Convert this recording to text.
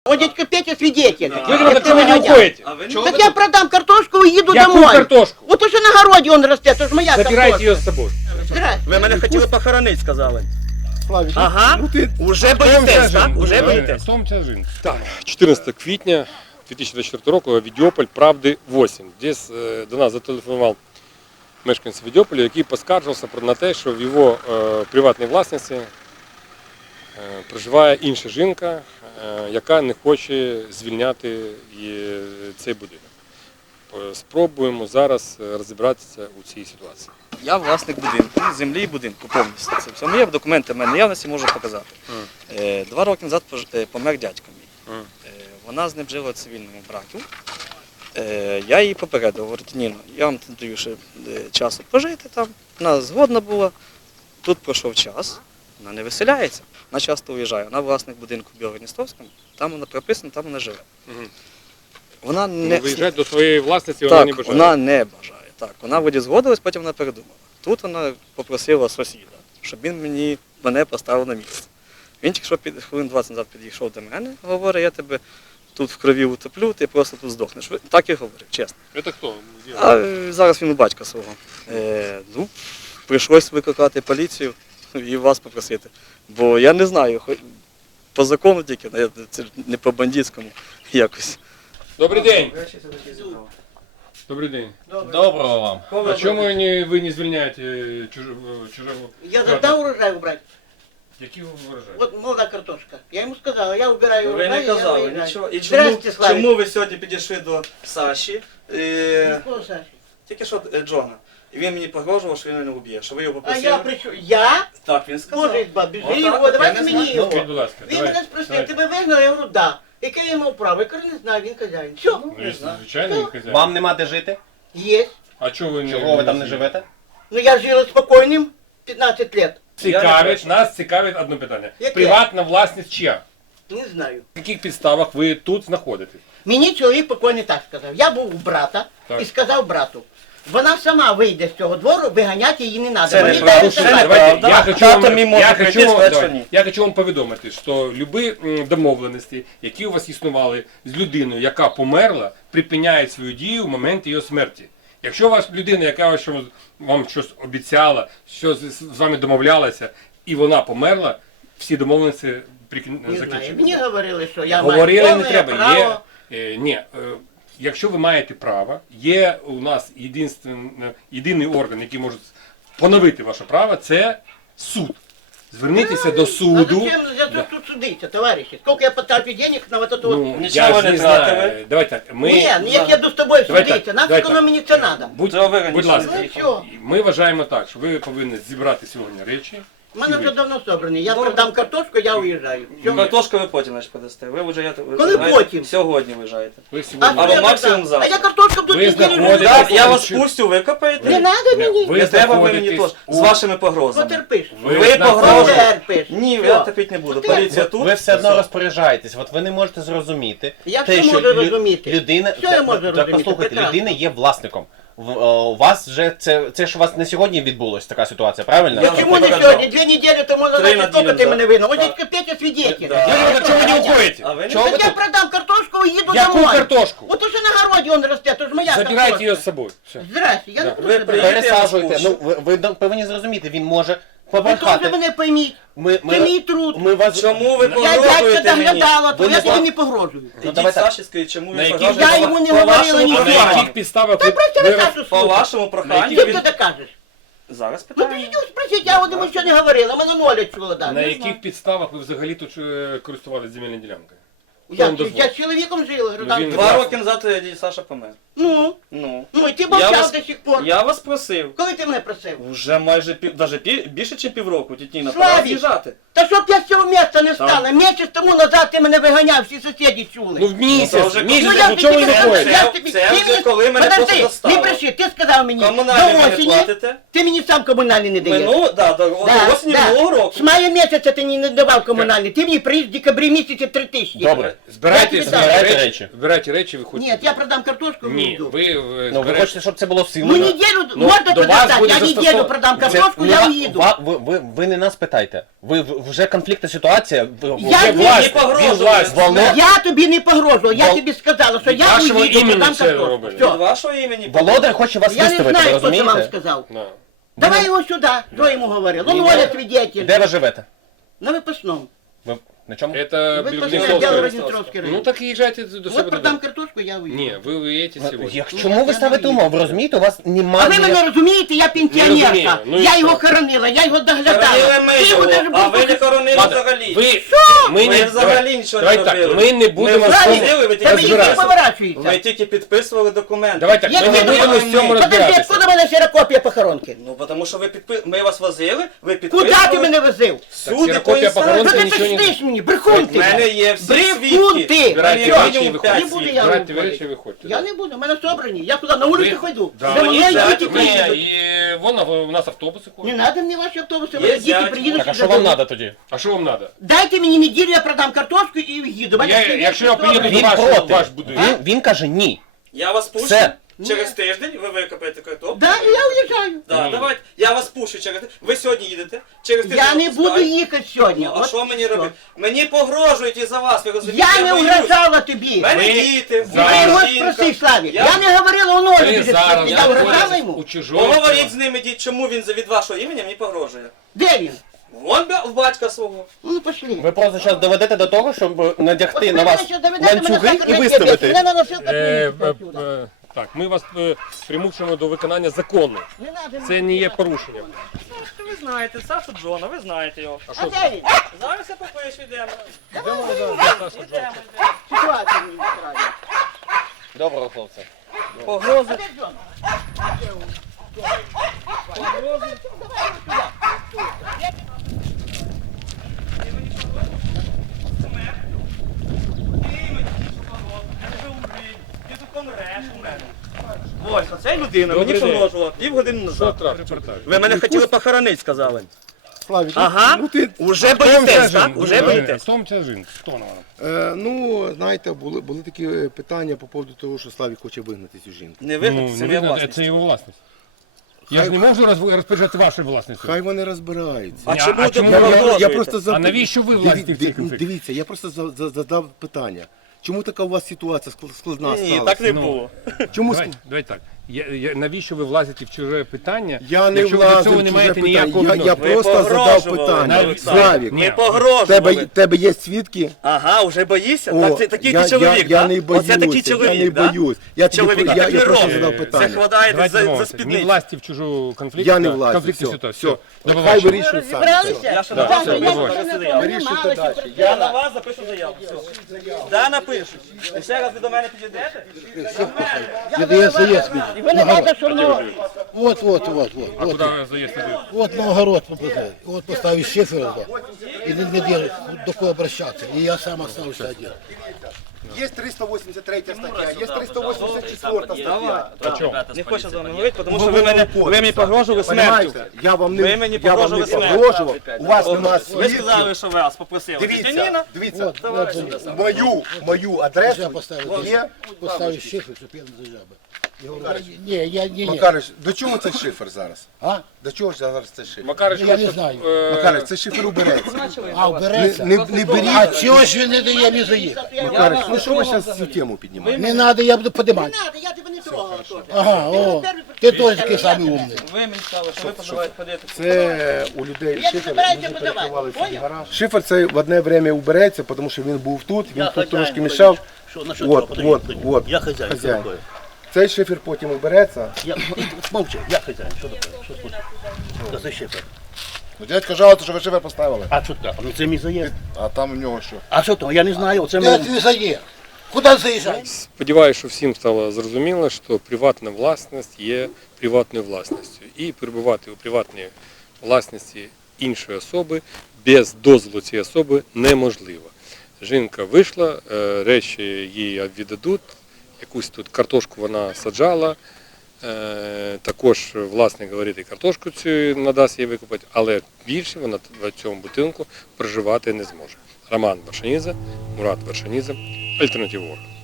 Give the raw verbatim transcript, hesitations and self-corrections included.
Вот дядька Петя свидетель. Да. Вы так чего не уходите? А вы Так я продам картошку и еду Яку домой. картошку? Вот уже на огороде он растет, это же моя Забирайте картошка. ее с собой. Здрасте. Ви мене хотіли похоронити, сказали. Славік, Ага, ну ти... уже боїтесь, так? Уже боїтесь. В тому ця жінка. Так, чотирнадцятого квітня дві тисячі двадцять четвертого року, Відьополь, Правди, вісім. Десь е, до нас зателефонував мешканець Відьополя, який поскаржився про- на те, що в його е, приватній власності е, проживає інша жінка, е, яка не хоче звільняти її, цей будинок. Е, Спробуємо зараз е, розібратися у цій ситуації. Я власник будинку, землі і будинку повністю. Це все моє, документи в мене наявності можу показати. Е, Два роки назад пож- е, помер дядько мій. Мгм. Е, Вона з ним жила в цивільному браку. Е, Я її попередив, говорю, Ніно, я вам тут даю ще е, часу пожити там. Вона згодна була. Тут пройшов час, вона не виселяється. Вона часто уїжджає. Вона власник будинку в Білогородністровському, там вона прописана, там вона живе. Мгм. Вона Не... не Виїжджати до своєї власності вона не так, бажає. вона не бажає. Так, вона вроді згодилась, потім вона передумала. Тут вона попросила сусіда, щоб він мені, мене поставив на місце. Він тільки що під, хвилин двадцять назад підійшов до мене, говорить, я тебе тут в крові утоплю, ти просто тут здохнеш. Ви- Так і говорив, чесно. Це хто? Де? А е, зараз він у батька свого. Е, ну, прийшлось викликати поліцію і вас попросити. Бо я не знаю, хо- по закону тільки, ну, я- це ж не по бандитському якось. Добрий день. Добрий день. Доброго вам. А чому ви не, ви не звільняєте чужого? чужого? Я задал урожай убрать. Які ви вважаєте? Вот молодая картошка. Я ему сказала, я убираю Ви урожай, не я казали выезжаю. нічого. І чому, Здрасте, Славік. чому ви сьогодні підійшли до Саші? Е, Никола Саша. тільки що е, Джона. І він мені погрожував, що він мене уб'є, що ви його А попросили. я при чому? Я? Так, він сказав. Боже, бабі, Отак, його, от, я давайте не мені знаю. його. Скажіть, будь ласка, Він давайте, мене спросив, давайте. тебе вигнали? Я говорю, да. Яке я мав право? Я кажу, не знаю, він хазяїн. Все, Ну, Не знаю. звичайно, він хазяїн. Вам нема де жити? є. А чого ви не... Чого ви там не живете? Ну я жила спокійним п'ятнадцять років. Цікавить, нас цікавить одне питання. Яке? Приватна власність чия? Не знаю. На яких підставах ви тут знаходитесь? Мені чоловік покойний так сказав. Я був у брата Так. і сказав брату, вона сама вийде з цього двору, виганяти її не треба. Це Мені неправда. дають Це сказати. Давайте, неправда. я хочу Тато вам, мій може я прийти, хочу, вам- сказати, що давай, ні. я хочу вам повідомити, що любі м, домовленості, які у вас існували з людиною, яка померла, припиняють свою дію в момент її смерті. Якщо у вас людина, яка вас що- вам щось обіцяла, що з з вами домовлялася, і вона померла, всі домовленості прикін- Не знаю. закінчуються. Мені говорили, що я Говорили, маю не повне треба. право. Є, е, ні, е, якщо ви маєте право, є у нас єдинствен- єдиний орган, який може поновити ваше право, це суд. Звернітеся до А суду. зачем за Да. то тут судиться, товарищи? Сколько я потрачу денег на вот эту Ну, вот... Нічого я ви ж не не знаєте, знаю. Давайте так. Ми, Ні, ну я еду з тобою Давай судитися, так, нам давай так. мені це треба. будь, Цього ви будь нічого ласка, не знаєте. ми вважаємо так, що ви повинні зібрати сьогодні речі. У мене і вже вийти. давно собрані. Я Добре. продам картошку, я уїжджаю. Все. Картошку ви потім значить, подасте. Ви вже, я, ви, Коли знаєте, потім? Сьогодні виїжджаєте. Ви А, сьогодні... Або я максимум продам. завтра. А я картошку тут Ви неділю знаходитесь- живу. Так, я ви- вас пустю, ви копаєте. Не треба мені. Ви Не треба ви мені знаходитесь теж. З у- вашими погрозами. Потерпиш. Ви Ви знаходитесь- погрожуєте. Потерпиш. Ні, Все. я терпіти не буду. Потерпиш. Поліція тут. Ви все одно Все. розпоряджаєтесь, от ви не можете зрозуміти. Я те, все що можу лю- розуміти. Людина, Що я можу так, розуміти? послухайте, Прекрасно. людина є власником. В- о, У вас вже це, це ж у вас не сьогодні відбулася така ситуація, правильно? Я Почему вам не попереджав. сегодня? Две недели тому назад, Три сколько недели ты меня назад. выгнал? Вот Так. дядька Петя свидетель. Да. Юрій, так чому ви не уходите? А ви не Чого Так ви я тут? продам картошку и еду Яку домой. картошку? Вот уже на огороде он растет, это же моя Забирайте картошка. її з собою. Все. Здрасте, я Да. не буду Ви забирати. приїдете, Пересаджуйте. я вас Ну, пущу. ви, ви повинні зрозуміти, він може Ви теж побрехати. мене пойміть. Ми, Це мій труд. ми вас... Чому ви Я дядька погрожуєте мені? доглядала, то Ви я не тобі зна- не погрожую. Ну, Ідіть давай так. Саші, скажіть, чому На ви яких- погрожуєте? Я йому не По говорила вашому нічого. А на проханню. яких підставах Та ви... просто ви- розкажу По суд. вашому проханню Ти він... хто докажеш? Зараз Ну питання. підійди спросить, я от йому нічого не говорила, мене молять чула. На Да. яких підставах ви взагалі тут е, користувалися земельною ділянкою? Хто Я, вам дозволив? я з чоловіком жила, говорю, Ну, там. він- Два роки назад дядя Саша помер. Ну, Ну. ну і ти Я мовчав вас- до сих пор. Я вас просив. Коли ти мене просив? Уже майже пів, даже пів, більше, ніж півроку, тітніна, Славік! пора з'їжджати. Та щоб я з цього місця не стала. Місяць тому назад ти мене виганяв, всі сусіди чули. Ну в місяць, Ну, то вже- місяць, Ну, я ну чого ви тобі не казав, ходите? я Це- тобі- це ти вже мені- коли мене Подожди, просто достало. не бреши, ти сказав мені, Комунальні до ви не осені, платите? ти мені сам комунальний не даєш. Мину, да, до, до Да, осені да. минулого року. З мая місяця ти мені не давав комунальний, ти мені приїзд в декабрі місяці три тисячі. Добре. Збирайте, Я тобі збирайте дам. речі. Збирайте речі, виходьте. Ні, я продам картошку. Ні, Ні, уйду. ви е, Ну, ви збереш- хочете, щоб це було силою? Ну неділю Ну, можна до туди вас стати, буде я застосов- неділю продам Це картошку, не я ва- уїду. ва- ви, ви, ви не нас питайте. Ви в- вже конфліктна ситуація. Ви, Я ви не власник. погрожую. Він власник. Воло- Я тобі не погрожував, я Вол- тобі сказала, що Від я вашого уїду, імені продам це картошку. робили. Від Все. вашого імені. Володар хоче вас Я не виставити, знаю, ви хто це вам розумієте? сказав. Да. Давай його сюди, хто йому говорив. Ну, Оля свидетель. Де ви живете? На випасному. Ви на чому? Это Випасне Белгнесовская. діло Родністровський Ну район. так і їжджайте до себе От продам додому. картошку, я уїду. Ні, ви уїдете сьогодні. Як, чому ви ставите умов? Ви розумієте, у вас А немає... ви мене розумієте, я Не пенсіонерка. розумію. Ну і Я що? його хоронила, я його доглядала. Хоронили ми Ти його, даже а був ви не поки- хоронили Ладно, взагалі. ви, ми Ви не, взагалі давай- нічого давай не так, робили. ми не будемо Ми з взагалі- цим ви тільки Тебе язик розбиратися. поворачується. Ви тільки підписували документи. Давай так, Я ми не не будемо з цьому Подожди, розбиратися. откуда в мене ксерокопія похоронки? Ну, тому що ви підпи... ми вас возили, ви підписували. Куда ти мене возив? Всюди по ксерокопія Що похоронки інстанції. ти нічого не- пишеш мені? Брехун ти! В мене є всі Брехун свідки. ти! Збирайте Мене Все. речі і мінімум виходьте. п'ять Не буду свідків. я Збирайте говорити. речі і виходьте. Я не буду, в мене собрані. Я куди, на вулицю ходю. Да. За мною Ні, діти ні, Ні, приїдуть. і вон у нас автобуси Не ходять. треба мені ваші автобуси, Є мене діти зять. приїдуть. Так, а і що вам заберуть. треба тоді? А що вам треба? Дайте мені неділю, я продам картошку і їду. Бачите, Я, скільки якщо я собрані. приїду Він до вашого, проти. ваш будинок. Він, він каже ні. Я вас пушу. Все. Через тиждень ви викопаєте картоплю. Да, і я уїжджаю. Да, Ні. давайте. Я вас пушу через тиждень. Ви сьогодні їдете. Через тиждень Я не буду пускаю. їхати сьогодні. Ну, а От що мені що. робити? Мені погрожують із-за вас, ви розумієте? Я не боюсь. угрожала тобі. В мене Ви діти, в Ти мене його жінка. спроси, Славік. Я- Я не говорила, он Олю Ви біжить. зараз Я угрожала знаходитесь йому? у чужому. Поговоріть з ними, діть, чому він за- від вашого імені мені погрожує. Де він? Вон бя- в батька свого. Ну, пошли. Ви просто зараз доведете до того, щоб надягти От на мене вас ще доведете, мене ланцюги сахар і на виставити. Мене на носилках Е, виїхати е, отсюда. е, Так, ми вас е, примушуємо до виконання закону. Не надо Це мені. не є порушенням. Ви знаєте, Сашу Джона, ви знаєте його. А де він? Зараз я попишу, йдемо. Ситуація мені настраює. Доброго хлопця. Погрози. А де Джон? Ось, оця людина Добрий мені день. погрожувала півгодини Що назад. трапиться? Ви мене хотіли похоронити, сказали. Славік, Ага, ну ти, уже боїтесь, так? Уже боїтесь. В тому ця жінка. Хто вона? е, ну, знаєте, були, були такі е, питання по поводу того, що Славік хоче вигнати цю жінку. Не Ну, вигнати, це не моя видно, власність. це його власність. Я ж не можу роз- розпоряджати вашою власністю. Хай вони розбираються. А Ні, чому а ти чому Я, ви я, я погрожуєте? просто зап- А навіщо ви Диві- влазите в цей диві- конфлікт? Дивіться, я просто за- за- задав питання. Чому така у вас ситуація скл- складна Ні, сталася? так не Ну. було. Чому Давай, ск- давай так. Я, я, навіщо ви влазите в чуже питання, Я не якщо ви до влазив цього в не чуже маєте питання. ніякого Я, я відношення? Ви просто задав погрожували, питання. Олександр. Славік, Ні. Ми тебе, погрожували. тебе є свідки? Ага, вже боїшся? О, Так це такий я, ти чоловік, я, я да? не боюся, Оце такий чоловік, я не да? боюсь. Я, тобі, Чоловік я, так я не просто робить. задав Це питання. хватаєте Давайте за, за домовимося. Не спідницю. влазьте в чужу конфлікт. Я не да, влазю, конфліктну все, ситуацію. все. До Хай побачення. вирішують самі. Зібралися? Я ще Да, напишу, все, я вибачте. напишу Нема, заяву. Вирішуйте нема, далі. всі Я на вас запишу заяву. Все. Да, напишу. І ще раз ви до мене підійдете? Не дає заезд мені. І ви не знаєте, що воно... Вот, вот, вот, вот. А Вот, куди заїзд не дають? вот на огород попадает. Вот поставишь шифер, да, и не, не держишь, до кого обращаться. И я сам останусь один. Є триста вісімдесят третя стаття, є триста вісімдесят четверта стаття. А чому? Не хочу з вами говорити, тому що ви мене, ви мені погрожували смертю. Понимаєте? Я вам не, Ви мені я вам не погрожували смертю. погрожував, у вас нема Ви свідків. сказали, що вас попросили. Дивіться, Дитяніна? дивіться, Вот, вот, мою, мою я адресу поставил, є. поставишь шифер, чтобы я не заезжал бы. Я говорю, не, я не, не. Макарич, до чого цей шифр зараз? А? До чого ж зараз цей шифр? Макарич, Я не хоче, знаю. е, Макарич, цей шифр убереться. А, Не, убирается? не, не А беріть. чего ж вы не дає не заехать? Макарич, ну що ви зараз цю тему піднімаєте? Не надо, я буду поднимать. Не надо, я тебе не трогав теж. Ага, о, ты тоже такой самый умный. Ви мені сказали, що ви позиваєте ходити. Це у людей Я не шифер, збираюся люди подавати, переховали собі поняв? гараж. Шифер цей в одне время убереться, тому що він був тут, він Я тут хозяин, трошки мішав. Что, насчет Вот, чего? Подожди, вот, подожди. вот. Я хозяин, Хозяин. что такое? Цей шифер потім убереться. Я, ты молчи, я хозяин, что такое? Что случилось? Что за шифр? Ну, дядька жалується, що ви шифер поставили. А что так? Ну це мій заїзд. А там у нього що? А що то? Я не знаю, це Ты мій... не заехал. Куда заезжать? Сподіваюся, що всім стало зрозуміло, що приватна власність є приватною власністю. І перебувати у приватній власності іншої особи без дозволу цієї особи неможливо. Жінка вийшла, е, речі їй віддадуть, якусь тут картошку вона саджала, е, також власник говорить, і картошку цю надасть їй викупити, але більше вона в цьому будинку проживати не зможе. Роман Вершанідзе, Мурат Вершанідзе, Альтернатива Орг.